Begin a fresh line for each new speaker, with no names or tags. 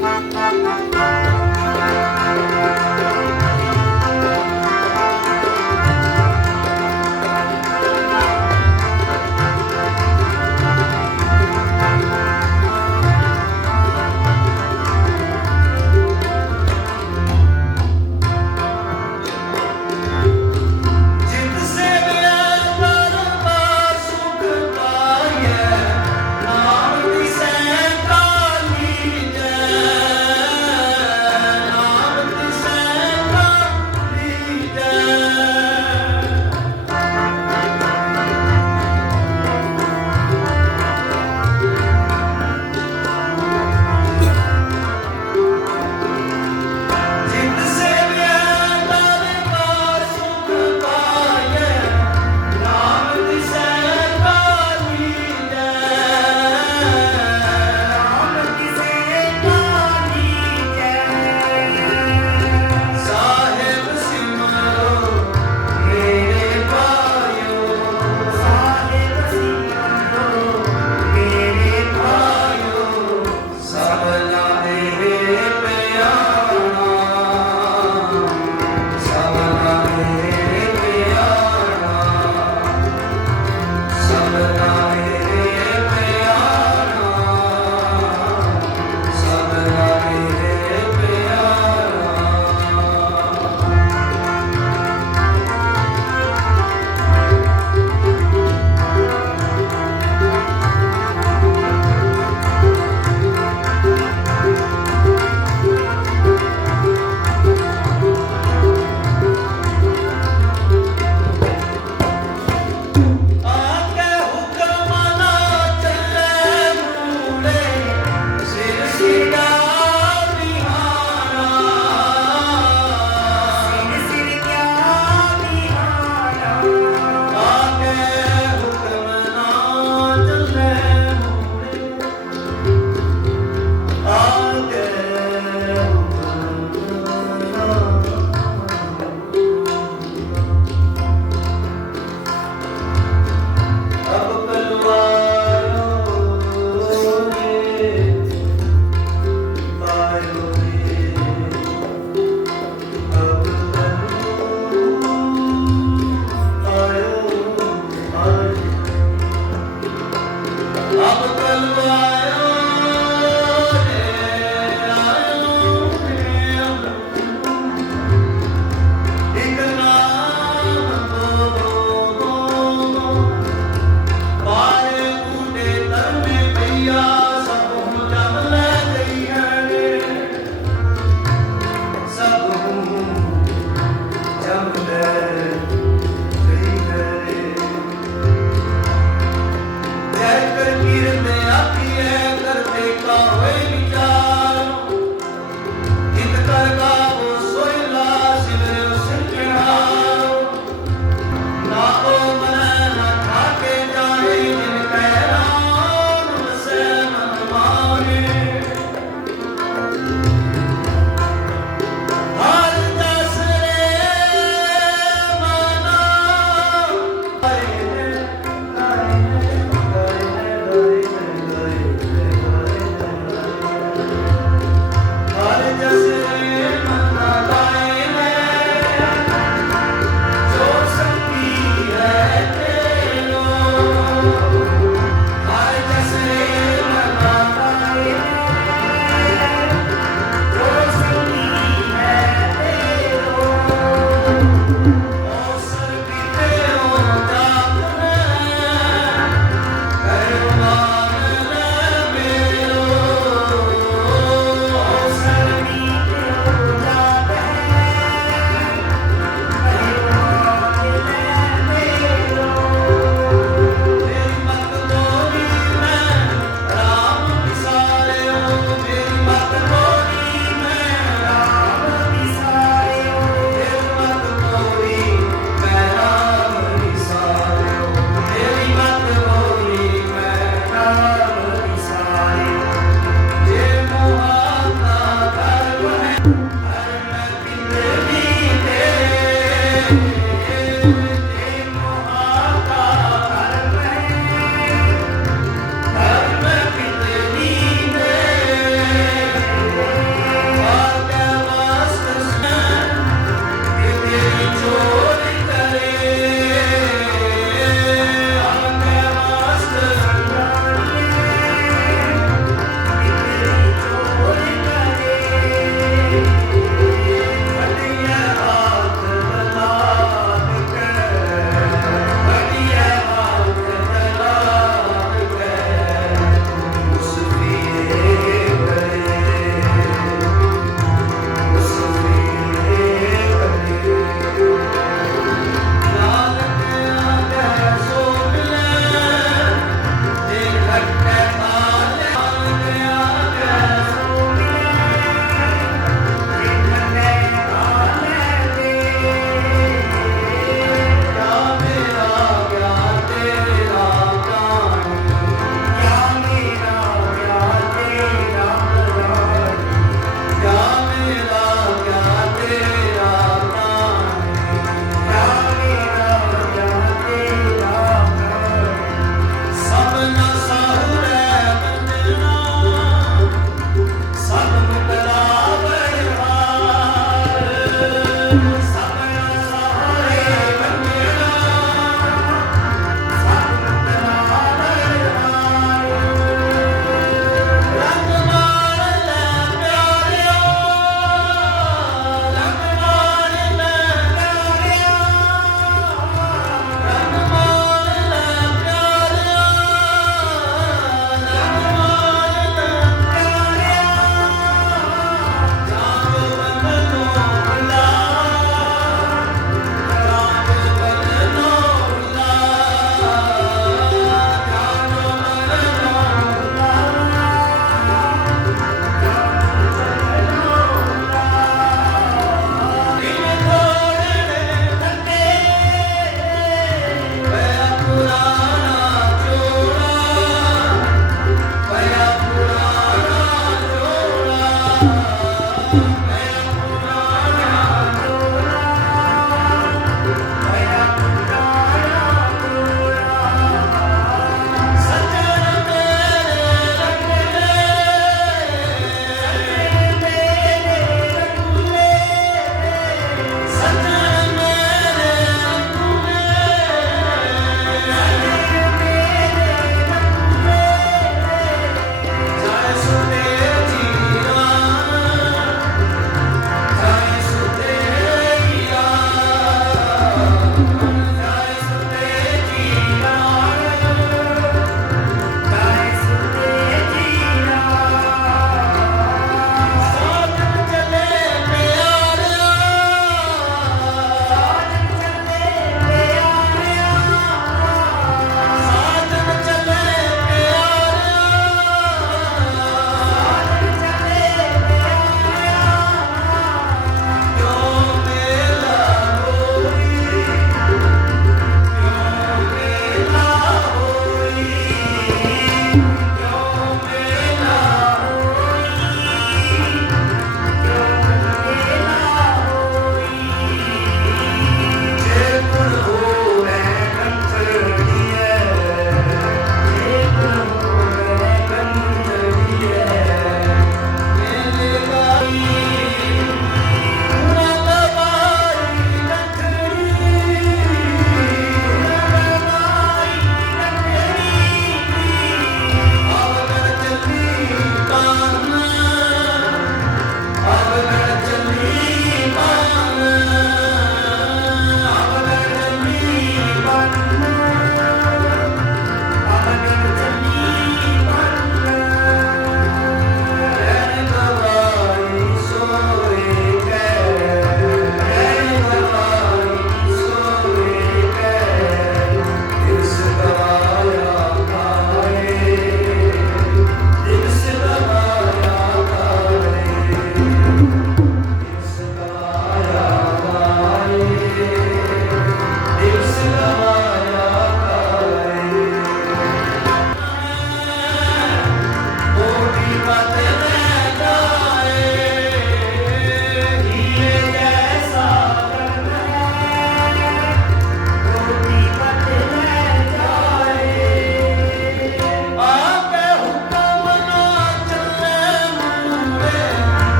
Música